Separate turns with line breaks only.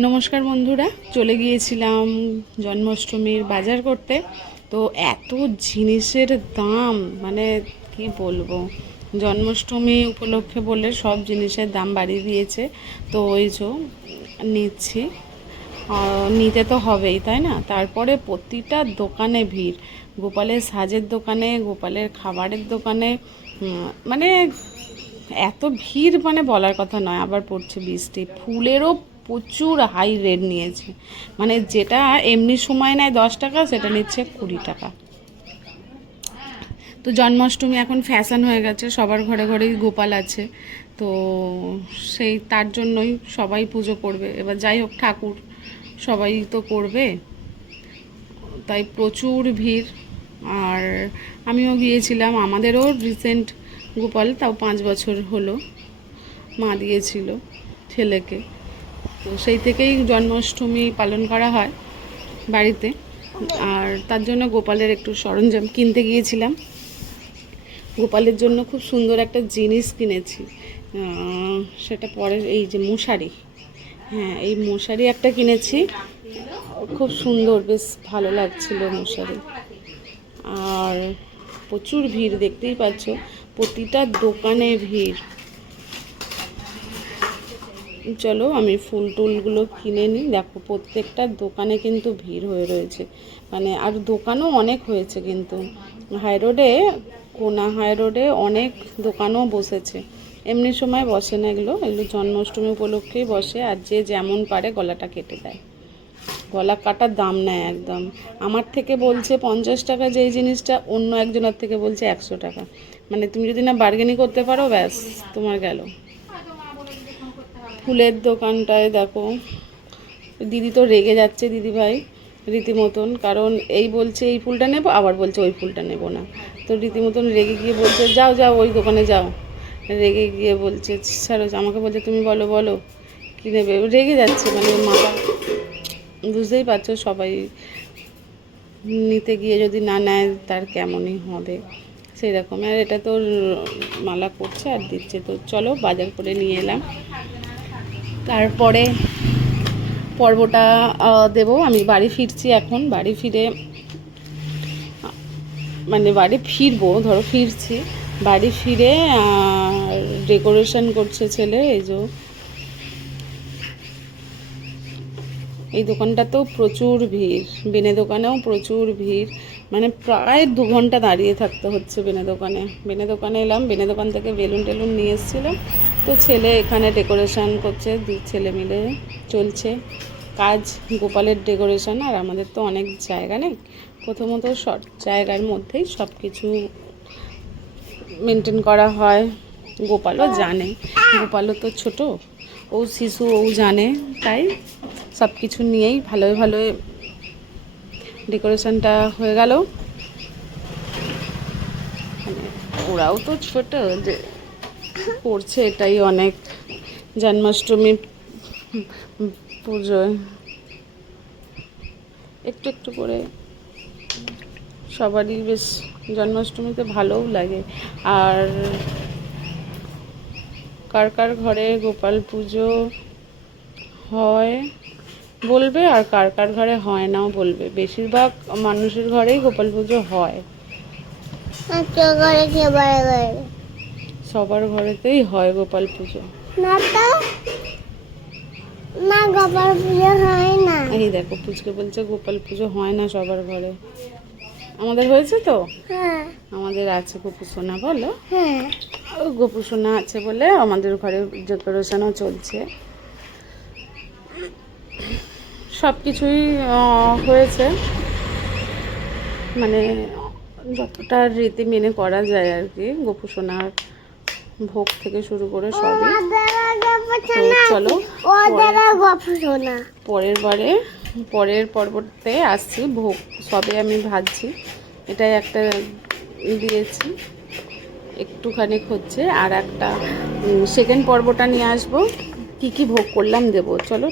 নমস্কার বন্ধুরা, চলে গিয়েছিলাম জন্মাষ্টমীর বাজার করতে। তো এত জিনিসের দাম মানে কি বলব? জন্মাষ্টমী উপলক্ষে বলে সব জিনিসের দাম বাড়িয়ে দিয়েছে। তো ওই যে নিচ্ছি। নিতে তো হবেই, তাই না? তারপরে প্রতিটা দোকানে ভিড়। গোপালের সাজের দোকানে, গোপালের খাবারের দোকানে মানে এত ভিড় মানে বলার কথা নয়। আবার পড়ছে বৃষ্টি। ফুলেরও প্রচুর হাই রেট নিয়েছে। মানে যেটা এমনি সময় নেয় দশ টাকা, সেটা নিচ্ছে কুড়ি টাকা। তো জন্মাষ্টমী এখন ফ্যাশন হয়ে গেছে, সবার ঘরে ঘরেই গোপাল আছে। তো সেই, তার জন্যই সবাই পুজো করবে। এবার যাই হোক, ঠাকুর সবাই তো করবে। তাই প্রচুর ভিড়। আর আমিও গিয়েছিলাম, আমাদেরও রিসেন্ট গোপাল, তাও পাঁচ বছর হলো। মা দিয়েছিল ছেলেকে। তো সেই থেকেই জন্মাষ্টমী পালন করা হয় বাড়িতে। আর তার জন্য গোপালের একটু সরঞ্জাম কিনতে গিয়েছিলাম। গোপালের জন্য খুব সুন্দর একটা জিনিস কিনেছি। সেটা পরে এই যে মশারি। হ্যাঁ এই মশারি একটা কিনেছি। খুব সুন্দর, বেশ ভালো লাগছিল মশারি। আর প্রচুর ভিড় দেখতেই পাচ্ছ। প্রতিটা দোকানে ভিড়। চলো আমি ফুল টুলগুলো কিনে নিই। দেখো, প্রত্যেকটা দোকানে কিন্তু ভিড় হয়ে রয়েছে। মানে আর দোকানও অনেক হয়েছে কিন্তু। হাই রোডে, কোনা হাই রোডে অনেক দোকানও বসেছে। এমনি সময় বসে না এগুলো। এগুলো জন্মাষ্টমী উপলক্ষেই বসে আর যে যেমন পারে গলাটা কেটে দেয়। গলা কাটার দাম নেয় একদম। আমার থেকে বলছে পঞ্চাশ টাকা যেই জিনিসটা, অন্য একজনের থেকে বলছে একশো টাকা। মানে তুমি যদি না বার্গেনিং করতে পারো, ব্যাস, তোমার গেল। ফুলের দোকানটায় দেখো। দিদি তো রেগে যাচ্ছে দিদি ভাই রীতিমতন, কারণ এই বলছে এই ফুলটা নেব, আবার বলছে ওই ফুলটা নেব না। তো রীতিমতন রেগে গিয়ে বলছে, যাও যাও, ওই দোকানে যাও। রেগে গিয়ে বলছে, ছাড়ো, আমাকে বলছে, তুমি বলো বলো, কী নেবে? রেগে যাচ্ছে মানে মাথা বুঝতেই পারছ, সবাই নিতে গিয়ে যদি না নেয়, তার কেমনই হবে? সেই রকম আর এটা তো মালা করছে আর দিচ্ছে। তো চলো, বাজার করে নিয়ে এলাম। তারপরে পর্বটা দেবো। আমি বাড়ি ফিরছি এখন। বাড়ি ফিরে মানে বাড়ি ফিরবো, ধরো ফিরছি। বাড়ি ফিরে ডেকোরেশন করছে ছেলে, এই যে এই দোকানটাতেও প্রচুর ভিড়। বেনে দোকানেও প্রচুর ভিড়। মানে প্রায় দু ঘণ্টা দাঁড়িয়ে থাকতে হচ্ছে বেনে দোকানে। বেনে দোকানে এলাম। বেনে দোকান থেকে বেলুন টেলুন নিয়ে এসেছিলাম। তো ছেলে এখানে ডেকোরেশন করছে, দু ছেলে মিলে চলছে। কাজ, গোপালের ডেকোরেশন আর আমাদের তো অনেক জায়গা নেই। প্রথমত শর্ট জায়গার মধ্যেই সব কিছু মেনটেন করা হয়। গোপালও জানে। গোপালও তো ছোট, ও শিশু, ও জানে। তাই সব কিছু নিয়েই ভালোই ভালোই ডেকোরেশনটা হয়ে গেল। মানে ওরাও তো ছোট, যে করছে এটাই অনেক। জন্মাষ্টমী পুজোয় একটু একটু করে সবারই বেশ জন্মাষ্টমীতে ভালোও লাগে। আর কার কার ঘরে গোপাল পুজো হয় বলবে, আর কার কার ঘরে হয় নাও বলবে। বেশিরভাগ মানুষের ঘরেই গোপাল পুজো হয়।
আচ্ছা বারে
সবার ঘরেতেই হয় গোপাল পুজো।
না তো না গোপাল পুজো হয় না।
এই দেখো পুচকে বলছে গোপাল পুজো হয় না সবার ঘরে। আমাদের হয়েছে তো?
হ্যাঁ।
আমাদের আছে গোপু সোনা বলো।
হ্যাঁ।
গোপু সোনা আছে বলে আমাদের ঘরে ডেকোরেশনও চলছে। সব কিছুই হয়েছে। মানে যতটা রীতি মেনে করা যায় আর কি গোপু সোনার ভোগ থেকে শুরু করে সবই। তো চলো পরের বারে পরের পর্বতে আসছি ভোগ সবে আমি ভাজছি। এটাই একটা দিয়েছি। একটুখানি হচ্ছে আর একটা সেকেন্ড পর্বটা নিয়ে আসব। কি কি ভোগ করলাম দেবো? চলো